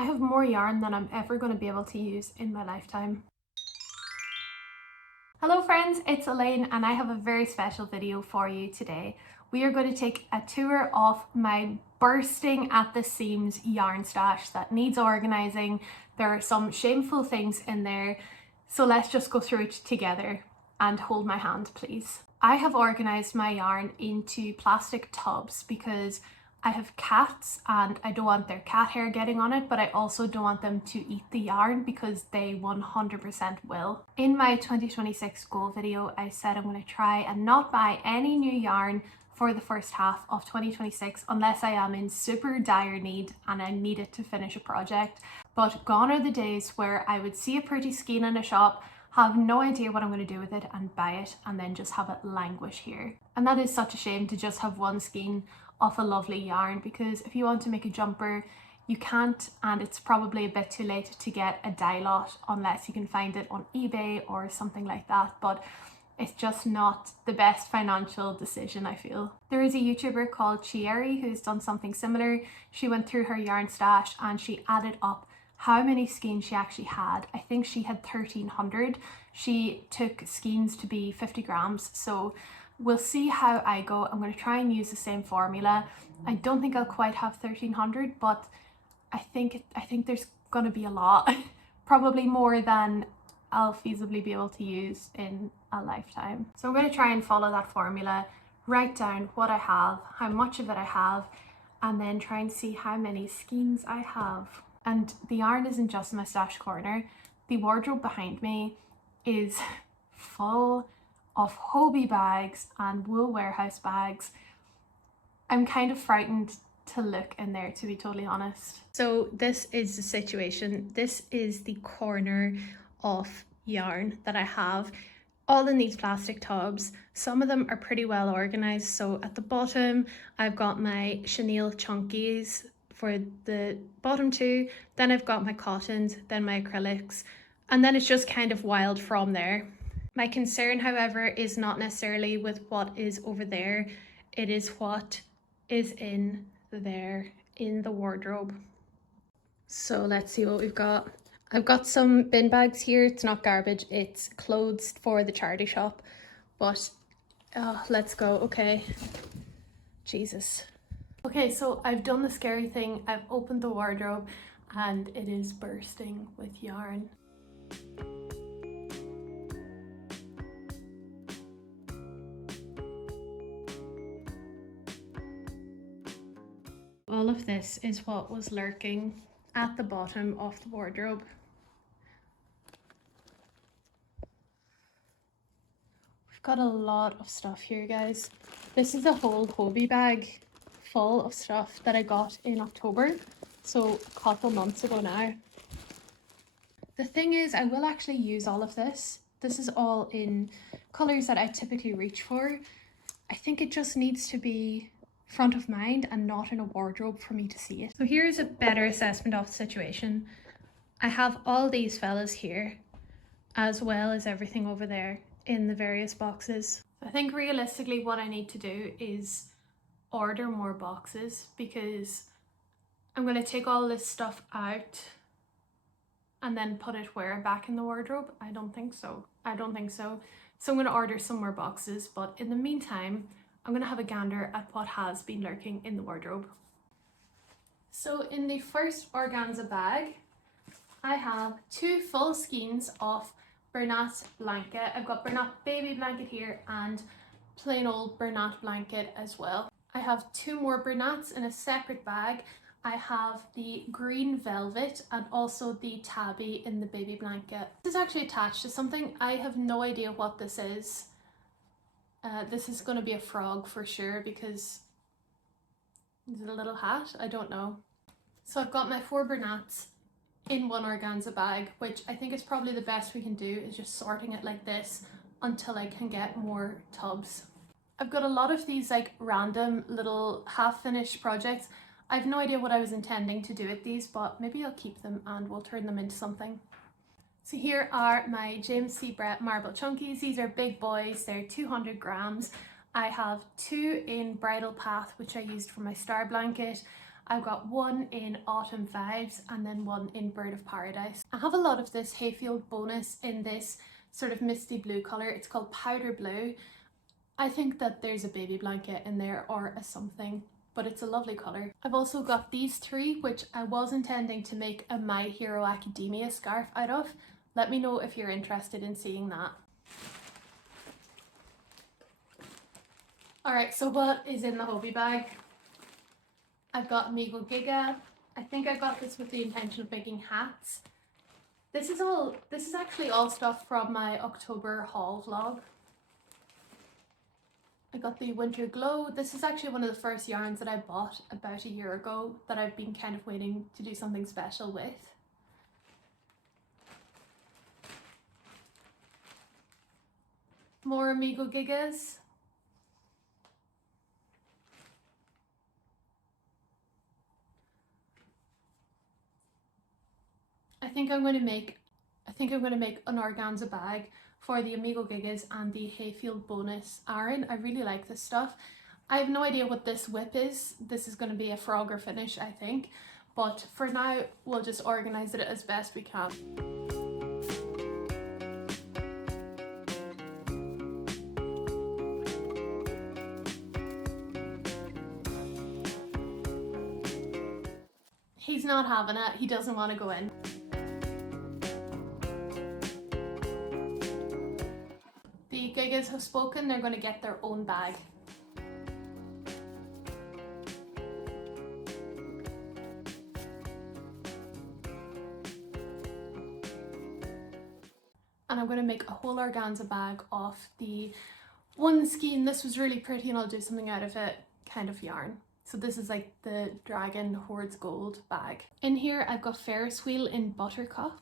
I have more yarn than I'm ever going to be able to use in my lifetime. Hello friends, it's Elaine and I have a very special video for you today. We are going to take a tour of my bursting at the seams yarn stash that needs organising. There are some shameful things in there, so let's just go through it together and hold my hand please. I have organised my yarn into plastic tubs because I have cats and I don't want their cat hair getting on it, but I also don't want them to eat the yarn because they 100% will. In my 2026 goal video, I said I'm going to try and not buy any new yarn for the first half of 2026 unless I am in super dire need and I need it to finish a project. But gone are the days where I would see a pretty skein in a shop, have no idea what I'm going to do with it and buy it and then just have it languish here. And that is such a shame to just have one skein of a lovely yarn, because if you want to make a jumper you can't, and it's probably a bit too late to get a dye lot unless you can find it on eBay or something like that, but it's just not the best financial decision, I feel. There is a YouTuber called Chieri who's done something similar. She went through her yarn stash and she added up how many skeins she actually had. I think she had 1,300. She took skeins to be 50 grams, so we'll see how I go. I'm going to try and use the same formula. I don't think I'll quite have 1,300, but I think there's going to be a lot. Probably more than I'll feasibly be able to use in a lifetime. So I'm going to try and follow that formula, write down what I have, how much of it I have, and then try and see how many skeins I have. And the yarn isn't just in my stash corner. The wardrobe behind me is full of Hobie bags and wool warehouse bags. I'm kind of frightened to look in there, to be totally honest. So this is the situation. This is the corner of yarn that I have, all in these plastic tubs. Some of them are pretty well organized. So at the bottom I've got my chenille chunkies for the bottom two, then I've got my cottons, then my acrylics, and then it's just kind of wild from there. My concern, however, is not necessarily with what is over there, it is what is in there, in the wardrobe. So let's see what we've got. I've got some bin bags here. It's not garbage, it's clothes for the charity shop, but let's go. Okay, Jesus. Okay, so I've done the scary thing. I've opened the wardrobe and it is bursting with yarn. All of this is what was lurking at the bottom of the wardrobe. We've got a lot of stuff here, guys. This is a whole Hobie bag full of stuff that I got in October, so a couple months ago now. The thing is, I will actually use all of this. This is all in colours that I typically reach for. I think it just needs to be front of mind and not in a wardrobe for me to see it. So here's a better assessment of the situation. I have all these fellas here, as well as everything over there in the various boxes. I think realistically what I need to do is order more boxes, because I'm going to take all this stuff out and then put it where? Back in the wardrobe? I don't think so. So I'm going to order some more boxes, but in the meantime I'm going to have a gander at what has been lurking in the wardrobe. So in the first organza bag I have 2 full skeins of Bernat blanket. I've got Bernat baby blanket here and plain old Bernat blanket as well. I have 2 more Bernats in a separate bag. I have the green velvet and also the tabby in the baby blanket. This is actually attached to something. I have no idea what this is. This is going to be a frog for sure, because is it a little hat? I don't know. So I've got my 4 Bernats in one organza bag, which I think is probably the best we can do, is just sorting it like this until I can get more tubs. I've got a lot of these like random little half-finished projects. I have no idea what I was intending to do with these, but maybe I'll keep them and we'll turn them into something. So here are my James C. Brett marble chunkies. These are big boys, they're 200 grams. I have 2 in bridal path, which I used for my star blanket. I've got one in Autumn Vibes and then one in Bird of Paradise. I have a lot of this Hayfield bonus in this sort of misty blue colour. It's called Powder Blue. I think that there's a baby blanket in there or a something, but it's a lovely colour. I've also got these three, which I was intending to make a My Hero Academia scarf out of. Let me know if you're interested in seeing that. Alright, so what is in the hobby bag? I've got Amigo Giga. I think I got this with the intention of making hats. This is actually all stuff from my October haul vlog. I got the Winter Glow. This is actually one of the first yarns that I bought about a year ago that I've been kind of waiting to do something special with. More Amigo Gigas. I think I'm going to make an organza bag for the Amigo Gigas and the Hayfield bonus Aran. I really like this stuff. I have no idea what this whip is. This is going to be a Frogger finish, I think. But for now, we'll just organise it as best we can. He's not having it. He doesn't want to go in. The Gigas have spoken. They're going to get their own bag. And I'm going to make a whole organza bag off the one skein. This was really pretty and I'll do something out of it kind of yarn. So this is like the Dragon Hoards Gold bag. In here I've got Ferris Wheel in Buttercup.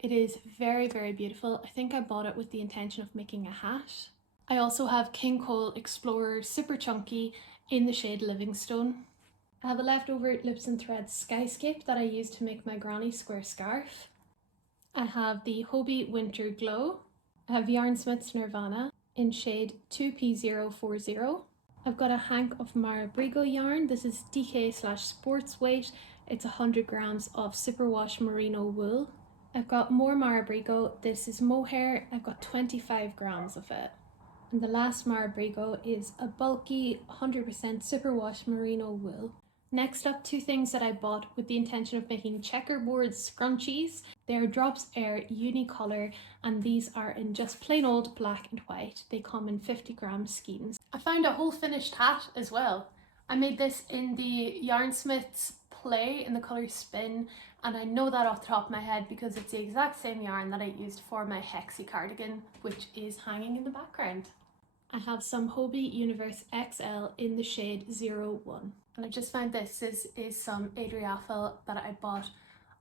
It is very, very beautiful. I think I bought it with the intention of making a hat. I also have King Cole Explorer Super Chunky in the shade Livingstone. I have a leftover Lips and Threads Skyscape that I used to make my granny square scarf. I have the Hobie Winter Glow. I have Yarnsmith's Nirvana in shade 2P040. I've got a hank of Marabrigo yarn. This is DK/sports weight. It's 100 grams of superwash merino wool. I've got more Marabrigo. This is mohair. I've got 25 grams of it. And the last Marabrigo is a bulky 100% superwash merino wool. Next up, two things that I bought with the intention of making checkerboard scrunchies. They are Drops Air Unicolor and these are in just plain old black and white. They come in 50 gram skeins. I found a whole finished hat as well. I made this in the Yarnsmith's Play in the colour Spin, and I know that off the top of my head because it's the exact same yarn that I used for my Hexie cardigan, which is hanging in the background. I have some Hobie Universe XL in the shade 01. And I just found this is some Adriaphil that I bought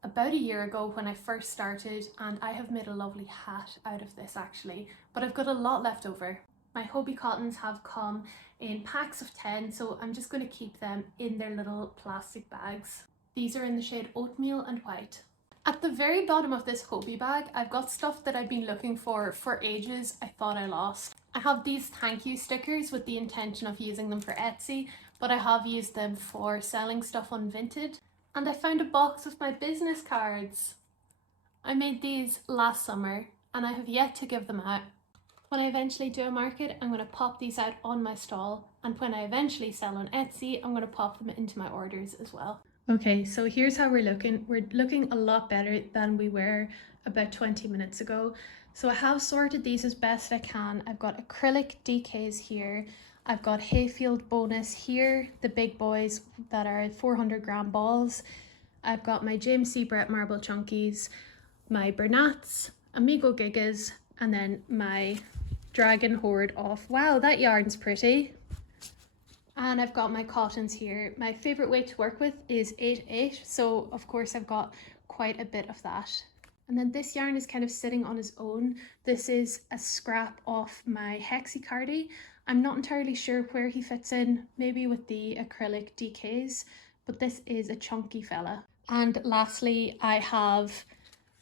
about a year ago when I first started, and I have made a lovely hat out of this actually, but I've got a lot left over. My Hobie cottons have come in packs of 10, so I'm just going to keep them in their little plastic bags. These are in the shade Oatmeal and White. At the very bottom of this Hobie bag, I've got stuff that I've been looking for ages. I thought I lost. I have these thank you stickers with the intention of using them for Etsy, but I have used them for selling stuff on Vinted. And I found a box of my business cards. I made these last summer and I have yet to give them out. When I eventually do a market, I'm going to pop these out on my stall, and when I eventually sell on Etsy, I'm going to pop them into my orders as well. Okay, so here's how we're looking. We're looking a lot better than we were about 20 minutes ago. So I have sorted these as best I can. I've got acrylic DKs here. I've got Hayfield bonus here, the big boys that are 400 gram balls. I've got my James C. Brett marble chunkies, my Bernats, Amigo Gigas, and then my Dragon Hoard off. Wow, that yarn's pretty. And I've got my cottons here. My favorite weight to work with is 8/8, so of course I've got quite a bit of that. And then this yarn is kind of sitting on its own. This is a scrap off my Hexie cardi. I'm not entirely sure where he fits in, maybe with the acrylic DKs, but this is a chunky fella. And lastly, I have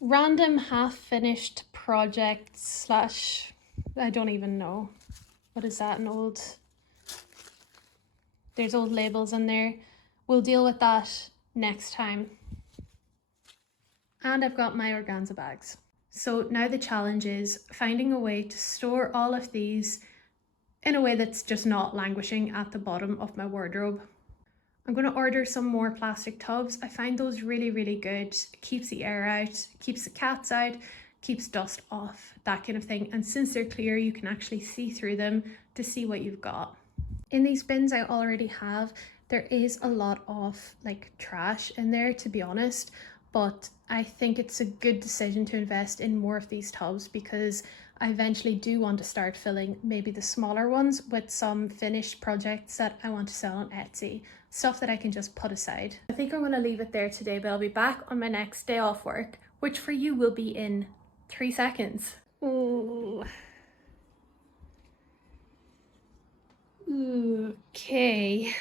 random half-finished projects / I don't even know. What is that? There's old labels in there. we'll deal with that next time. And I've got my organza bags. So now the challenge is finding a way to store all of these in a way that's just not languishing at the bottom of my wardrobe. I'm going to order some more plastic tubs. I find those really, really good. It keeps the air out, keeps the cats out, keeps dust off, that kind of thing. And since they're clear, you can actually see through them to see what you've got. In these bins I already have, there is a lot of like trash in there, to be honest, but I think it's a good decision to invest in more of these tubs because I eventually do want to start filling maybe the smaller ones with some finished projects that I want to sell on Etsy, stuff that I can just put aside. I think I'm going to leave it there today, but I'll be back on my next day off work, which for you will be in 3 seconds. Ooh. Okay.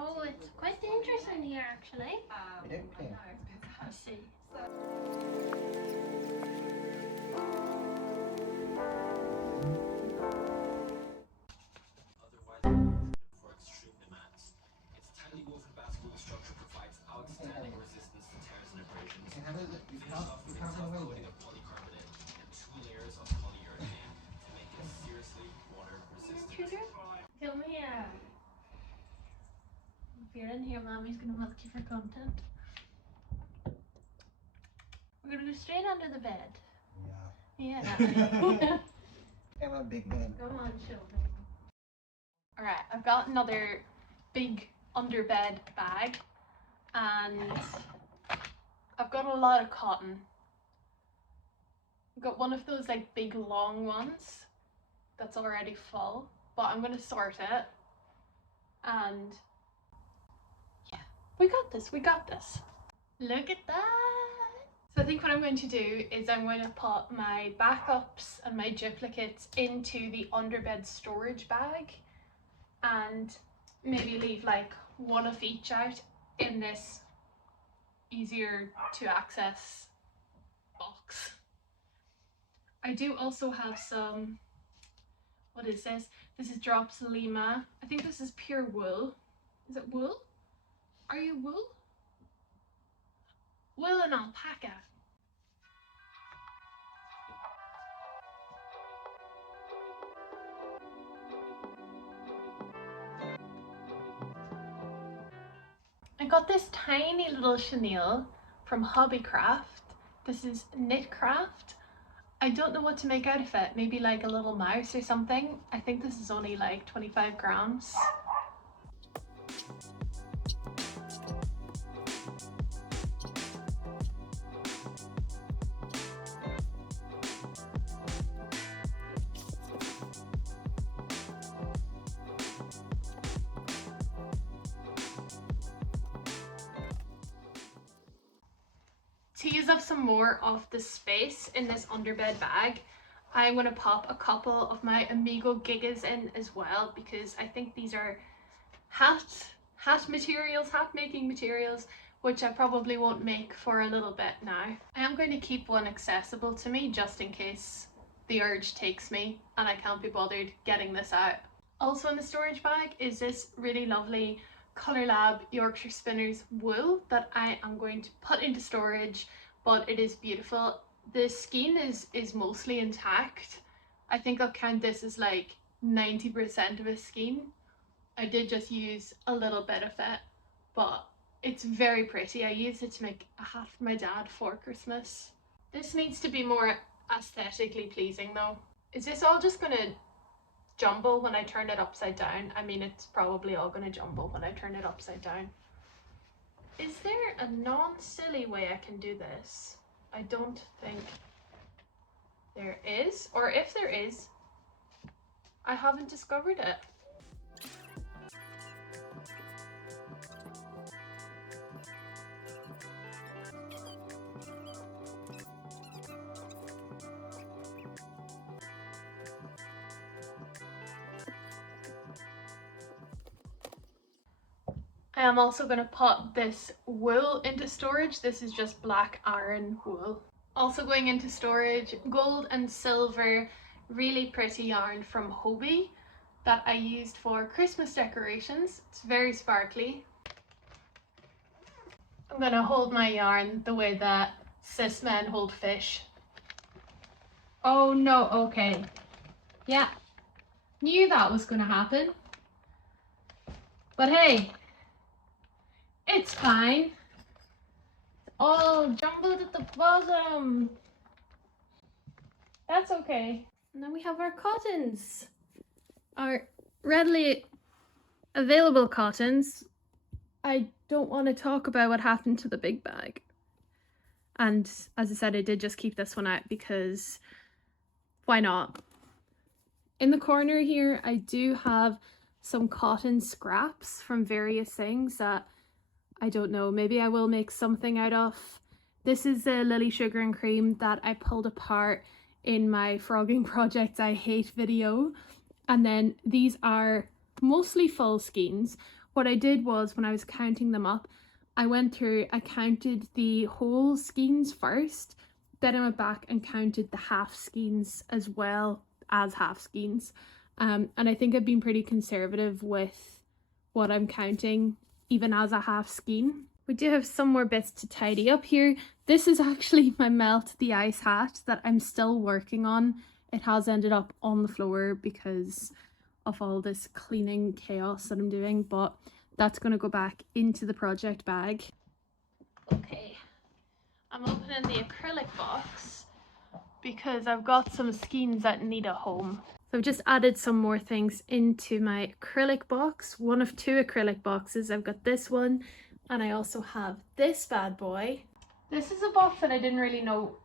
Oh, it's quite dangerous in here actually. I see. For extreme demands. Its tightly woven basketball structure provides outstanding resistance to tears and abrasions. Finished off with a tough coating of polycarbonate and 2 layers of polyurethane to make it seriously water resistant. Come here. If you're in here, Mommy's gonna milk you for content. We're gonna go straight under the bed. Yeah. Yeah. I'm a big man. Go on, show me. Alright, I've got another big underbed bag and I've got a lot of cotton. I've got one of those like big long ones that's already full, but I'm gonna sort it and yeah, we got this, we got this. Look at that! So I think what I'm going to do is I'm going to put my backups and my duplicates into the underbed storage bag and maybe leave like one of each out in this easier to access box. I do also have some, what is this? This is Drops Lima. I think this is pure wool. Is it wool? Are you wool? Wool and alpaca. I got this tiny little chenille from Hobbycraft. This is Knitcraft. I don't know what to make out of it. Maybe like a little mouse or something. I think this is only like 25 grams. To use up some more of the space in this underbed bag, I'm going to pop a couple of my Amigo Gigas in as well, because I think these are hat making materials, which I probably won't make for a little bit now. I am going to keep one accessible to me just in case the urge takes me and I can't be bothered getting this out. Also in the storage bag is this really lovely Colour Lab Yorkshire Spinners wool that I am going to put into storage, but it is beautiful. The skein is mostly intact. I think I'll count this as like 90% of a skein. I did just use a little bit of it, but it's very pretty. I used it to make a hat for my dad for Christmas. This needs to be more aesthetically pleasing though. Is this all just gonna jumble when I turn it upside down? I mean, it's probably all gonna jumble when I turn it upside down. Is there a non-silly way I can do this? I don't think there is, or if there is, I haven't discovered it. I am also going to put this wool into storage. This is just black iron wool. Also going into storage, gold and silver, really pretty yarn from Hobie that I used for Christmas decorations. It's very sparkly. I'm going to hold my yarn the way that cis men hold fish. Oh no, okay. Yeah, knew that was going to happen. But hey, it's fine. All jumbled at the bottom. That's okay. And then we have our cottons. Our readily available cottons. I don't want to talk about what happened to the big bag. And as I said, I did just keep this one out because why not? In the corner here, I do have some cotton scraps from various things that I don't know, maybe I will make something out of. This is the Lily Sugar and Cream that I pulled apart in my Frogging Projects I Hate video. And then these are mostly full skeins. What I did was, when I was counting them up, I went through, I counted the whole skeins first, then I went back and counted the half skeins as well as half skeins. And I think I've been pretty conservative with what I'm counting, even as a half skein. We do have some more bits to tidy up here. This is actually my Melt the Ice hat that I'm still working on. It has ended up on the floor because of all this cleaning chaos that I'm doing, but that's going to go back into the project bag. Okay, I'm opening the acrylic box because I've got some skeins that need a home. So I've just added some more things into my acrylic box, one of two acrylic boxes. I've got this one and I also have this bad boy. This is a box that I didn't really know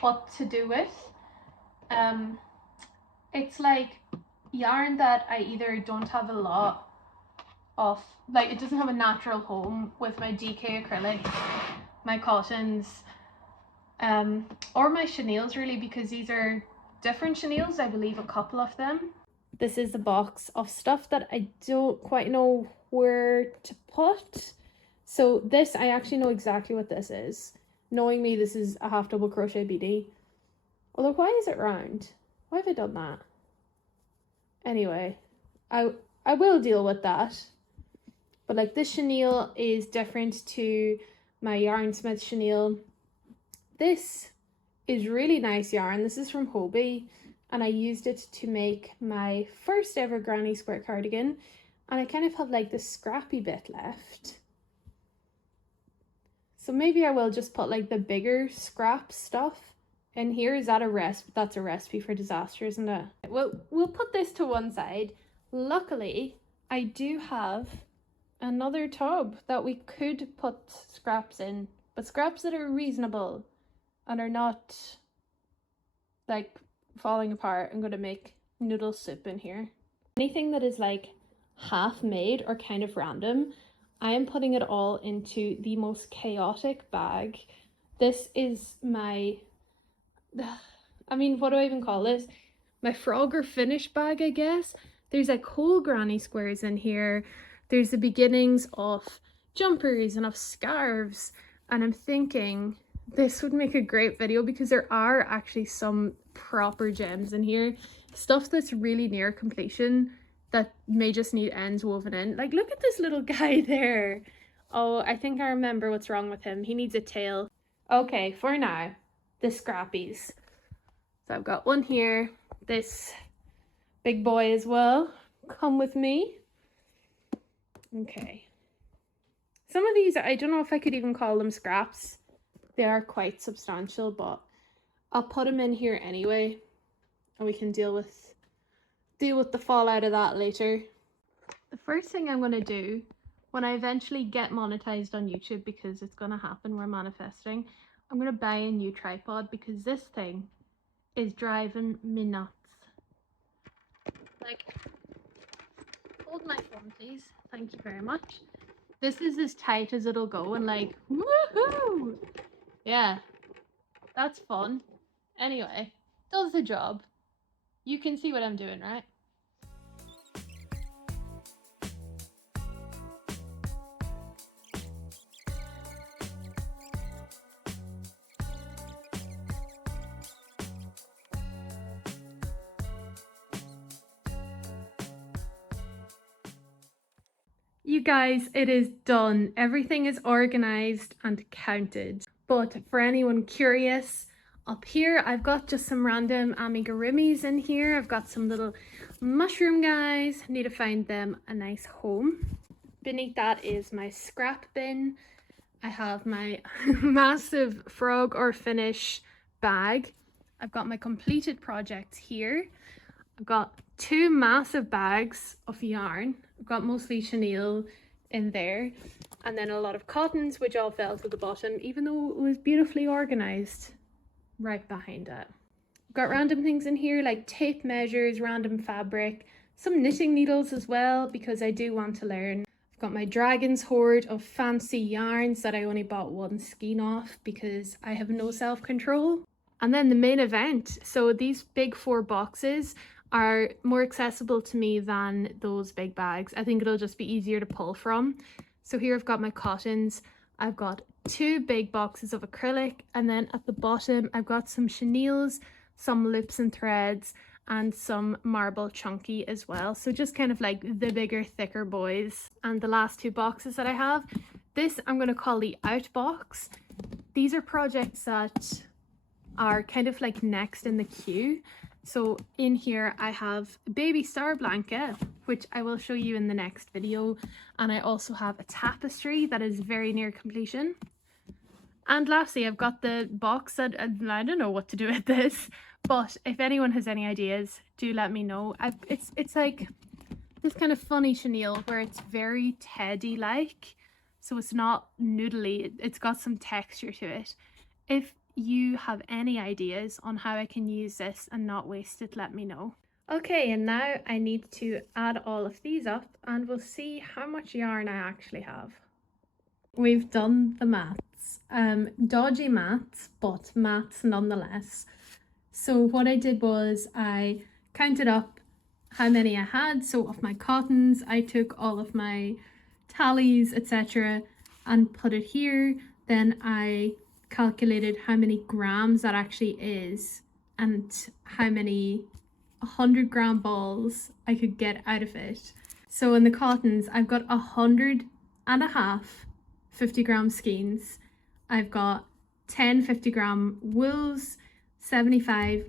what to do with. It's like yarn that I either don't have a lot of, like it doesn't have a natural home with my DK acrylics, my cottons, or my chenilles really, because these are different chenilles, I believe a couple of them. This is the box of stuff that I don't quite know where to put. So this, I actually know exactly what this is. Knowing me, this is a half double crochet beadie. Although why is it round? Why have I done that? Anyway, I will deal with that. But like this chenille is different to my Yarnsmith chenille. This is really nice yarn. This is from Hobie and I used it to make my first ever granny square cardigan, and I kind of have like this scrappy bit left. So maybe I will just put like the bigger scrap stuff in here. Is that a recipe? That's a recipe for disaster, isn't it? Well, we'll put this to one side. Luckily, I do have another tub that we could put scraps in, but scraps that are reasonable and are not like falling apart. I'm gonna make noodle soup in here. Anything that is like half made or kind of random, I am putting it all into the most chaotic bag. This is my, I mean, what do I even call this? My Frogger finish bag, I guess. There's like whole granny squares in here. There's the beginnings of jumpers and of scarves. And I'm thinking this would make a great video because there are actually some proper gems in here. Stuff that's really near completion that may just need ends woven in. Like, look at this little guy there. Oh, I think I remember what's wrong with him. He needs a tail. Okay, for now, the scrappies. So I've got one here, this big boy as well. Come with me. Okay. Some of these, I don't know if I could even call them scraps. They are quite substantial, but I'll put them in here anyway, and we can deal with the fallout of that later. The first thing I'm going to do when I eventually get monetized on YouTube, because it's going to happen, we're manifesting, I'm going to buy a new tripod because this thing is driving me nuts. Like, hold my phone please, thank you very much. This is as tight as it'll go, and like, woohoo! Yeah, that's fun. Anyway, does the job. You can see what I'm doing, right? You guys, it is done. Everything is organized and counted. But for anyone curious, up here I've got just some random amigurumis in here. I've got some little mushroom guys. Need to find them a nice home. Beneath that is my scrap bin. I have my massive frog or finish bag. I've got my completed projects here. I've got two massive bags of yarn. I've got mostly chenille in there, and then a lot of cottons which all fell to the bottom, even though it was beautifully organized right behind it. I've got random things in here like tape measures, random fabric, some knitting needles as well because I do want to learn. I've got my dragon's hoard of fancy yarns that I only bought one skein off because I have no self-control. And then the main event. So these big 4 boxes are more accessible to me than those big bags. I think it'll just be easier to pull from. So here I've got my cottons. I've got 2 big boxes of acrylic, and then at the bottom I've got some chenilles, some loops and threads, and some marble chunky as well. So just kind of like the bigger, thicker boys. And the last 2 boxes that I have, this I'm going to call the out box. These are projects that are kind of like next in the queue. So in here I have a baby star blanket, which I will show you in the next video. And I also have a tapestry that is very near completion. And lastly, I've got the box that I don't know what to do with this, but if anyone has any ideas, do let me know. It's like this kind of funny chenille where it's very teddy-like. So it's not noodly, it's got some texture to it. If you have any ideas on how I can use this and not waste it, let me know. Okay, and now I need to add all of these up and we'll see how much yarn I actually have. We've done the maths. Dodgy maths, but maths nonetheless. So what I did was I counted up how many I had. So of my cottons, I took all of my tallies, etc., and put it here. Then I calculated how many grams that actually is and how many 100-gram balls I could get out of it. So in the cottons, I've got 100.5 50-gram skeins. I've got 10 50-gram wools, 75.5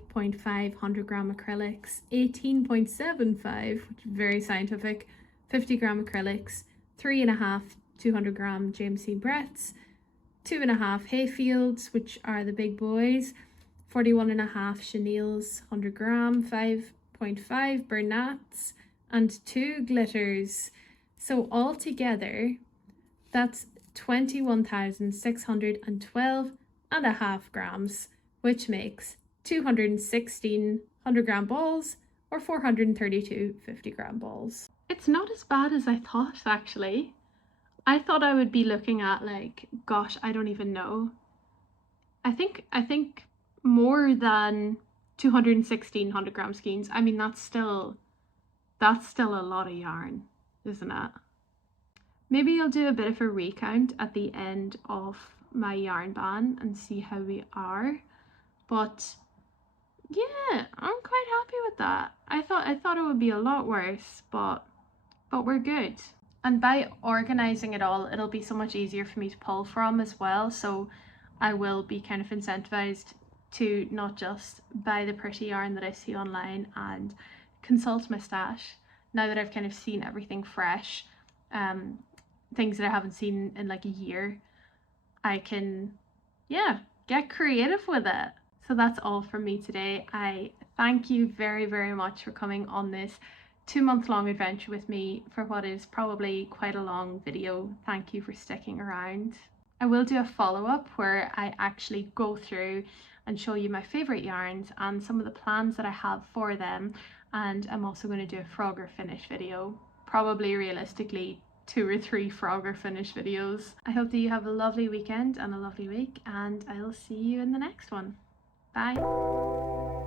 100-gram acrylics, 18.75, which is very scientific, 50-gram acrylics, 3.5 200-gram James C. Bretts, 2.5 Hayfields, which are the big boys, 41.5 chenilles, 100 gram, 5.5 bernats, and 2 glitters. So altogether, that's 21,612.5 grams, which makes 216 100-gram balls or 432 50-gram balls. It's not as bad as I thought, actually. I thought I would be looking at, like, gosh, I don't even know. I think more than 216 100-gram skeins. I mean, that's still a lot of yarn, isn't it? Maybe I'll do a bit of a recount at the end of my yarn ban and see how we are. But yeah, I'm quite happy with that. I thought it would be a lot worse, but we're good. And by organizing it all, it'll be so much easier for me to pull from as well. So I will be kind of incentivized to not just buy the pretty yarn that I see online and consult my stash. Now that I've kind of seen everything fresh, things that I haven't seen in like a year, I can, yeah, get creative with it. So that's all from me today. I thank you very, very much for coming on this 2-month-long adventure with me for what is probably quite a long video. Thank you for sticking around. I will do a follow-up where I actually go through and show you my favorite yarns and some of the plans that I have for them. And I'm also going to do a Frogger finish video, probably realistically 2 or 3 Frogger finish videos. I hope that you have a lovely weekend and a lovely week, and I'll see you in the next one. Bye.